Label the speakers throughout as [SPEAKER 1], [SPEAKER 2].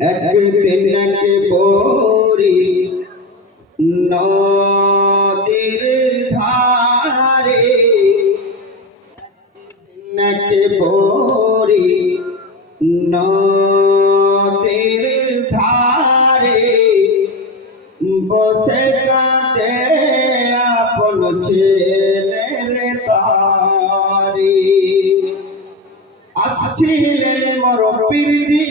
[SPEAKER 1] একদিন এক পরি নদীর ধারে। এক পরি নদীর ধারে। বসে কাঁদে আপন ছেলের তারি। আসছিলেন মরপির জিলানি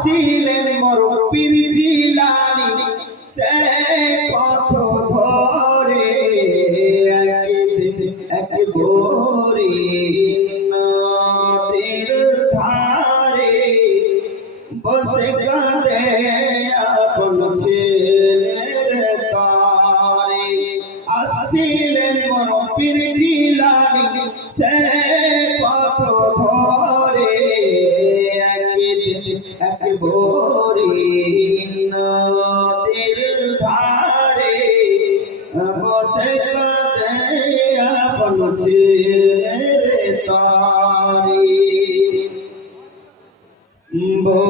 [SPEAKER 1] আসছিলেন মরপির জিলানি সে পথ ধরে একদিন এক ভোরে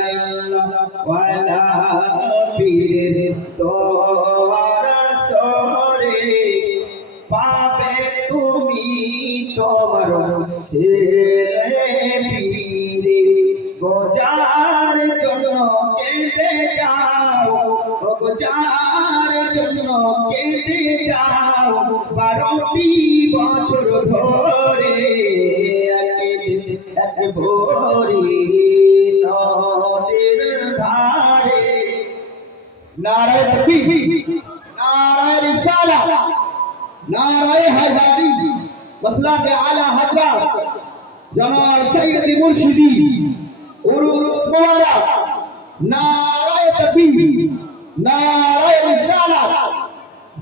[SPEAKER 1] আল্লাহ ওয়ালা পীরের দোয়ারা সরে পাবে তুমি তোমার মাসলাকে আলা হাজরা জনাব সৈয়দ মুর্শিদি উরুস মোবারা নারায় তকবীর, নারায় রিসালা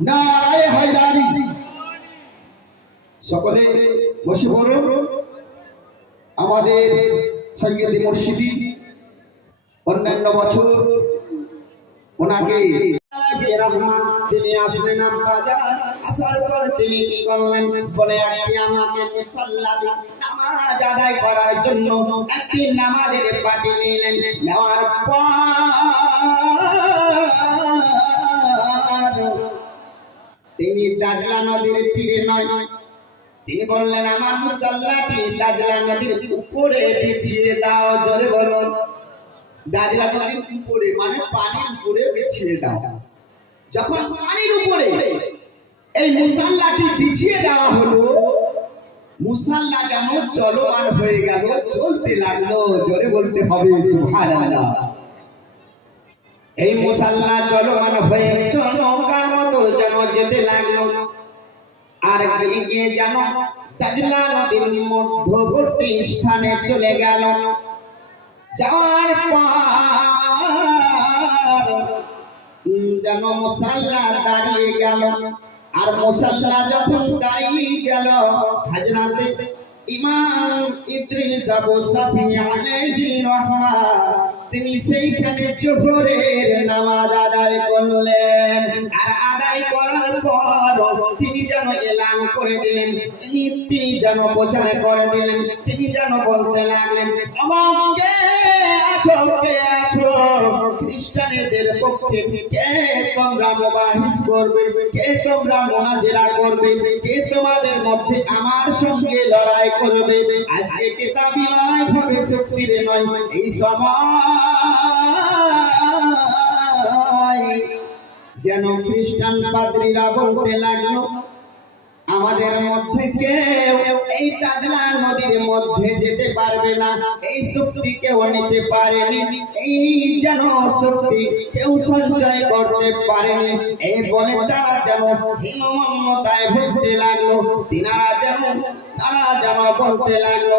[SPEAKER 1] নারায় হায়দারি। সকলে বসে পড়ুন। আমাদের সৈয়দ মুর্শিদি, অন্যান্য বছর ওনাকে তিনি আসলেন বাজার। আসার পর তিনি কি করলেন? বলে একটি আমাকে মুসাল্লা নামাজ আদায় করার জন্য একটি নামাজের পাটি নিলেন। নেওয়ার পর তিনি দাজলা নদীর তীরে নয়। তিনি বললেন, আমার মুসাল্লাটি দাজলা নদীর উপরে বিছিয়ে দাও, জোরে বলুন। উপরে মানে পানির উপরে দাও। যখন পানির উপরে এই মুসাল্লাটি বিছিয়ে দেওয়া হলো, মুসাল্লা যেন চলমান হয়ে গেল, চলতে লাগল, জোরে বলতে হবে এই মুসাল্লা চলমান হয়ে চলকার মতো যেন যেতে লাগল। আর গিয়ে যেন দাজলা নদীর মধ্যবর্তী স্থানে চলে গেল। যাওয়ার পর মুসাল্লা দাঁড়িয়ে গেল। আর যখন দাঁড়িয়ে গেল, হাজরাতে ইমাম ইদ্রিস আবু সাফি আলাইহি রাহমা তিনি সেইখানে জোহরের নামাজ আদায় করলেন। আর আদায় পর তিনি যেন এলান করে দিলেন তিনি তিনি যেন প্রচার করে দিলেন, তিনি যেন বলতে লাগলেন, আমাকে আছো, কে আছো? খ্রিস্টানদের পক্ষে কে তোমরা মোবাহিস করবে? কে তোমরা মোনাজেরা করবে? কে তোমাদের মধ্যে আমার সঙ্গে লড়াই করবে? আজকে কেতাবি লড়াই হবে, শক্তির নয়, এই সময় যেন খ্রিস্টান পাদ্রীরা বলতে লাগল, আমাদের মধ্যে কেউ এই তাজলা নদীর মধ্যে যেতে পারবে না। এই শক্তি কেউ নিতে পারেনি। এই যেন শক্তি কেউ সঞ্চয় করতে পারেনি। এই বলে তারা যেন হীনমন্যতায় ভুগতে লাগল। তিনারা যেন তারা যেন বলতে লাগল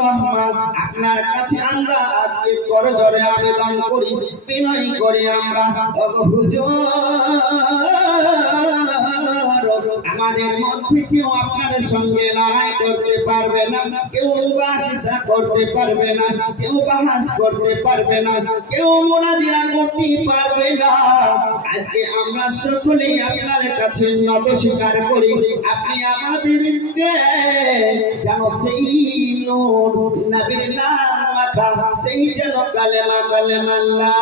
[SPEAKER 1] রহমা আপনার কাছে আমরা আজকে করজোরে আবেদন করি, বিনয় করি আমরা। আমাদের মধ্যে কেউ আপনার সঙ্গে লড়াই করতে পারবে না, কেউ বাহিসা করতে পারবে না, কেউ বাহাস করতে পারবে না, কেউ মোনাজিরা করতে পারবে না। আজকে আমরা সকলেই আপনার কাছে নত স্বীকার করি। আপনি আমাদেরকে যেন সেই নবীর নাম সেই যেন কালেমা কালেমা, লা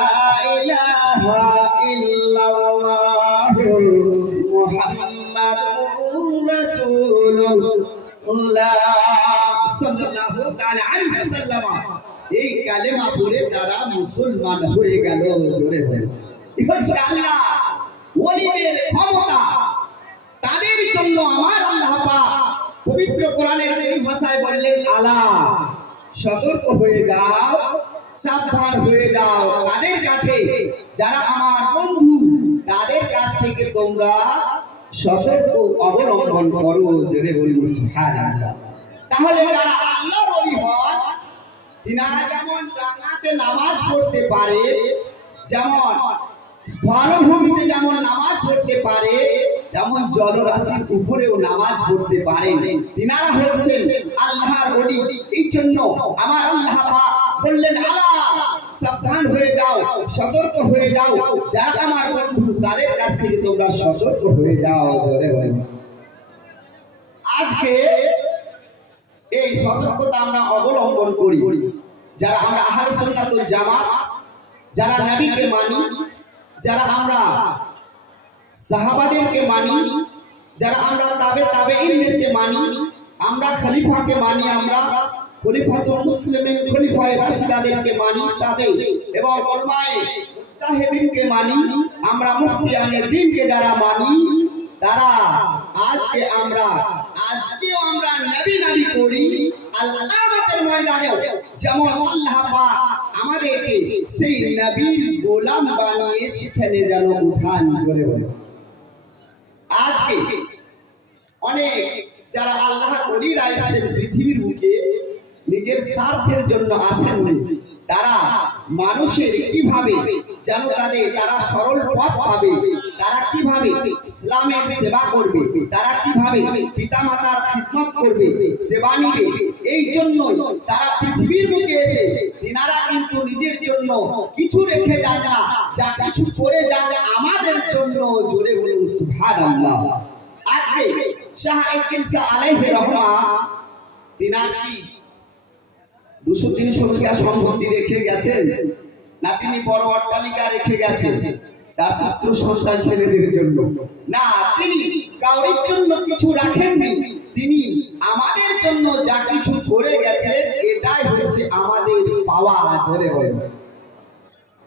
[SPEAKER 1] এই কালেমা পড়ে তারা মুসলমান হয়ে গেল, জোরে বলে হচ্ছে ক্ষমতা। তাদের জন্য আমার আল্লাহ পবিত্র কোরআনের ভাষায় বললেন, আলা। সতর্ক হয়ে যাও, সাবধান হয়ে যাও। তাদের কাছে যারা আমার বন্ধু, তাদের কাছ থেকে তোমরা সতর্ক অবলম্বন করো, জোরে বলি তাহলে যারা আল্লাহর ওলি হন, তিনারা যেমন নামাজ পড়তে পারে, যেমন স্থলভূমিতে যেমন নামাজ পড়তে পারে, তেমন জলরাশির উপরেও নামাজ পড়তে পারেন তিনারা হচ্ছেন আল্লাহর ওলি। এই জন্য আমার আল্লাহ পাক বললেন, আল্লাহ, সাবধান হয়ে যাও, সতর্ক হয়ে যাও। যারা আমার বন্ধু, তাদের কাছ থেকে তোমরা সতর্ক হয়ে যাও। বলে আজকে এই সতর্কতা আমরা অবলম্বন করি। যারা আমরা আহার সুন্নাতুল জামাত, যারা নবীকে মানি যারা আমরা সাহাবাদেরকে মানি, যারা আমরা তাবে তাবে ইনদেরকে মানি, আমরা খলিফাকে মানি, আমরা খলিফাতুল মুসলিমিন, খলিফায়ে রাশিদাদেরকে মানি, তাবে এবং উলমায়ে মুজতাহিদিনকে মানি, আমরা মুফতিয়ানে দ্বীনকে যারা মানি, তারা আজকে আমরা, আজকেও আমরা নবী নবী করি আল্লাহর ময়দানেও। যেমন আল্লাহ পাক আমাদেরকে সেই নবীর গোলাম বানিয়ে সেখানে যেন উঠান জোরে বলে। আজকে অনেক যারা আল্লাহ অলিরা এসেছেন পৃথিবীর মুখে নিজের স্বার্থের জন্য আসেন তারা মানুষের কীভাবে যেন তাদের, তারা সরল পথ পাবে তারা কীভাবে ইসলামের সেবা করবে? তারা কীভাবে পিতামাতার খিদমত করবে? সেবা নিবে? এই জন্য তারা পৃথিবীর বুকে এসে তিনারা কিন্তু নিজের জন্য কিছু রেখে যান না, যা কিছু করে যান আমাদের জন্য জোরে বলুন সুবহানাল্লাহ। আজকে শাহ ইদ্রিস আলাইহি রহমা তিনার কি দুশো তিনশো সংখ্যা সম্পত্তি রেখে গেছেন? না তিনি বড় অট্টালিকা রেখে গেছেন? তার পুত্র সন্তান ছেলেদের জন্য। না, তিনি কাউরির জন্য কিছু রাখেননি। তিনি আমাদের জন্য যা কিছু করে গেছেন এটাই হচ্ছে আমাদের পাওয়া ধরে বলে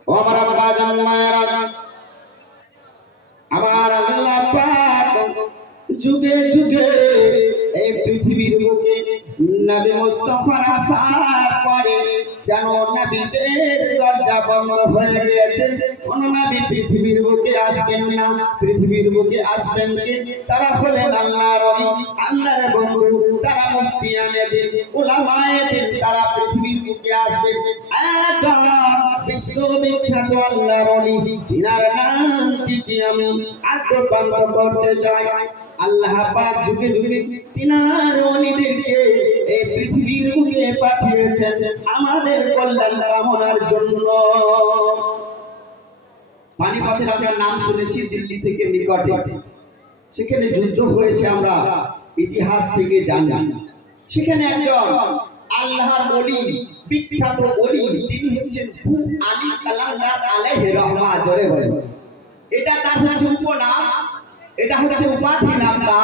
[SPEAKER 1] আমার আব্বা জান আমার আল্লাহ পাক যুগে যুগে এই পৃথিবীর বুকে নবী মুস্তাফার আসার পরে যেন নবীদের দরজা বন্ধ হয়ে গিয়েছে। কোন নবী পৃথিবীর বুকে আসবেন না, পৃথিবীর বুকে আসবেন কে? তারা হলেন আল্লাহর আল্লাহর বন্ধু, তারা মুফতিয়ানে দিন উলামায়ে দিন, তারা পৃথিবীর বুকে আসবে। বিশ্ববিখ্যাত আল্লাহর অলি তিনার নামটি কি আমি আদ্যপান্ত করতে চাই? আল্লাহ পাক যুগে যুগে তিনার অলিদেরকে এই পৃথিবীর পাঠিয়েছেন আমাদের কল্যাণ কামনার জন্য। পানিপথের নাম শুনেছি দিল্লি থেকে নিকটে। সেখানে যুদ্ধ হয়েছে আমরা ইতিহাস থেকে জানি। সেখানে একজন আল্লাহর অলি বিখ্যাত অলি তিনি হচ্ছেন আলী কালান্দার আলাইহি রহমা, জোরে বলে এটা তার হচ্ছে উপনাম, এটা হচ্ছে উপাধি নামটা।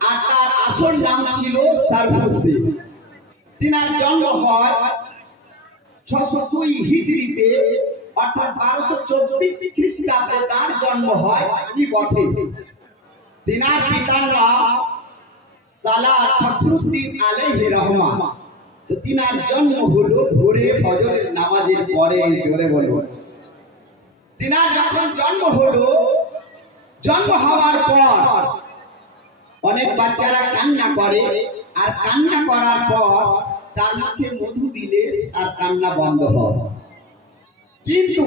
[SPEAKER 1] আর তার আসল নাম ছিল তিনার জন্ম হয় ছশো দুই হিজড়িতে অর্থাৎ বারোশো চব্বিশ খ্রিস্টাব্দে তার জন্ম হয় পথে তিনার সালাহ ফখরুদ্দিন আলাইহি রহমা তো তিনার জন্ম হলো ভোরে ফজরের নামাজের পরে, জোরে বলে তিনার যখন জন্ম হলো, জন্ম হওয়ার পর অনেক বাচ্চারা কান্না করে, আর কান্না করার পর তার মুখে মধু দিলে আর কান্না বন্ধ হয়। কিন্তু